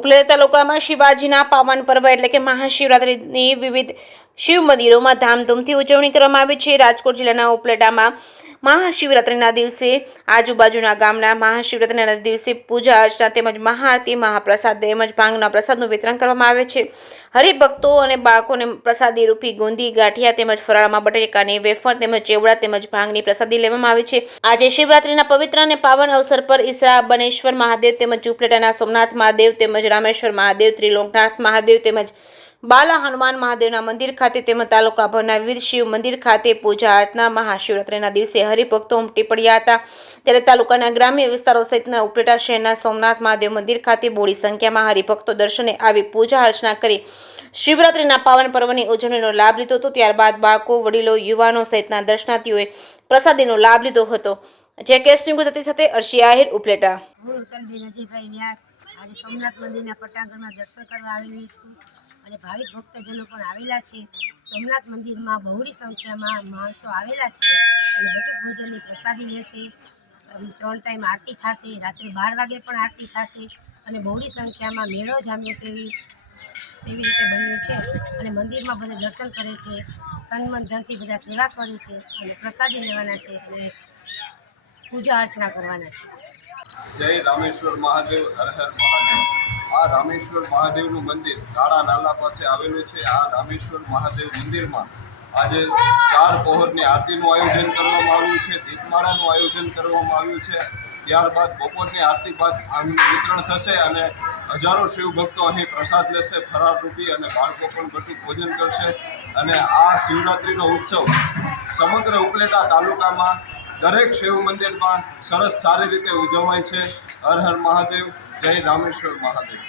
ઉપલેટા તાલુકામાં શિવાજીના પાવન પર્વ એટલે કે મહાશિવરાત્રિની વિવિધ શિવ મંદિરોમાં ધામધૂમથી ઉજવણી કરવામાં આવી છે। રાજકોટ જિલ્લાના ઉપલેટામાં મહાશિવરાત્રિના દિવસે આજુબાજુના ગામના મહાશિવરાત્રિના દિવસે પૂજા અર્ચના તેમજ મહાઆરતી, મહાપ્રસાદ તેમજ ભાંગના પ્રસાદનું વિતરણ કરવામાં આવે છે। હરિભક્તો અને બાળકોને પ્રસાદી રૂપી ગુંદી, ગાંઠિયા તેમજ ફરાળમાં બટેકાની વેફર તેમજ ચેવડા તેમજ ભાંગની પ્રસાદી લેવામાં આવે છે। આજે શિવરાત્રિના પવિત્ર અને પાવન અવસર પર ઈસરા બનેશ્વર મહાદેવ તેમજ ઉપલેટાના સોમનાથ મહાદેવ તેમજ રામેશ્વર મહાદેવ, ત્રિલોકનાથ મહાદેવ તેમજ બાલા હનુમાન મહાદેવના મંદિર ખાતે તેમજ તાલુકાભરના વિવિધ શિવ મંદિર ખાતે પૂજા અર્ચના મહાશિવરાત્રિના દિવસે હરિભક્તો ઉમટી પડ્યા હતા। ત્યારે તાલુકાના ગ્રામ્ય વિસ્તારો સહિતના ઉપલેટા શહેરના સોમનાથ મહાદેવ મંદિર ખાતે બોડી સંખ્યામાં હરિભક્તો દર્શને આવી પૂજા અર્ચના કરી શિવરાત્રિના પાવન પર્વની ઉજવણીનો લાભ લીધો હતો। ત્યારબાદ બાળકો, વડીલો, યુવાનો સહિતના દર્શનાર્થીઓએ પ્રસાદીનો લાભ લીધો હતો। જે કેસરી ગુજરાતી સાથે અર્શી આહિર, ઉપલેટા। આજે સોમનાથ મંદિરના પટાંગણમાં દર્શન કરવા આવેલી છું અને ભાવિક ભક્તજનો પણ આવેલા છે। સોમનાથ મંદિરમાં બહોળી સંખ્યામાં માણસો આવેલા છે અને બટુક ભોજનની પ્રસાદી લેશે। 3 ટાઈમ આરતી થશે, રાત્રે 12 વાગે પણ આરતી થશે અને બહોળી સંખ્યામાં મેળો જામ્યો તેવી રીતે બન્યું છે અને મંદિરમાં બધા દર્શન કરે છે, તન મન ધનથી બધા સેવા કરે છે અને પ્રસાદી લેવાના છે અને પૂજા અર્ચના કરવાના છે। જય રામેશ્વર મહાદેવ, હર હર મહાદેવ। આ રામેશ્વર મહાદેવનું મંદિર કાળા નાલા પાસે આવેલું છે। આ રામેશ્વર મહાદેવ મંદિરમાં આજે 4 પહોરની આરતીનું આયોજન કરવામાં આવ્યું છે, દીપમાળાનું આયોજન કરવામાં આવ્યું છે। ત્યારબાદ બપોરની આરતી બાદ ભાંગનું વિતરણ થશે અને હજારો શિવભક્તો અહીં પ્રસાદ લેશે ફરાળ રૂપી અને બાળકો પણ બટુક ભોજન કરશે અને આ શિવરાત્રિનો ઉત્સવ સમગ્ર ઉપલેટા તાલુકામાં દરેક શિવ મંદિરમાં સરસ સારી રીતે ઉજવાય છે। હર હર મહાદેવ, જય રામેશ્વર મહાદેવ।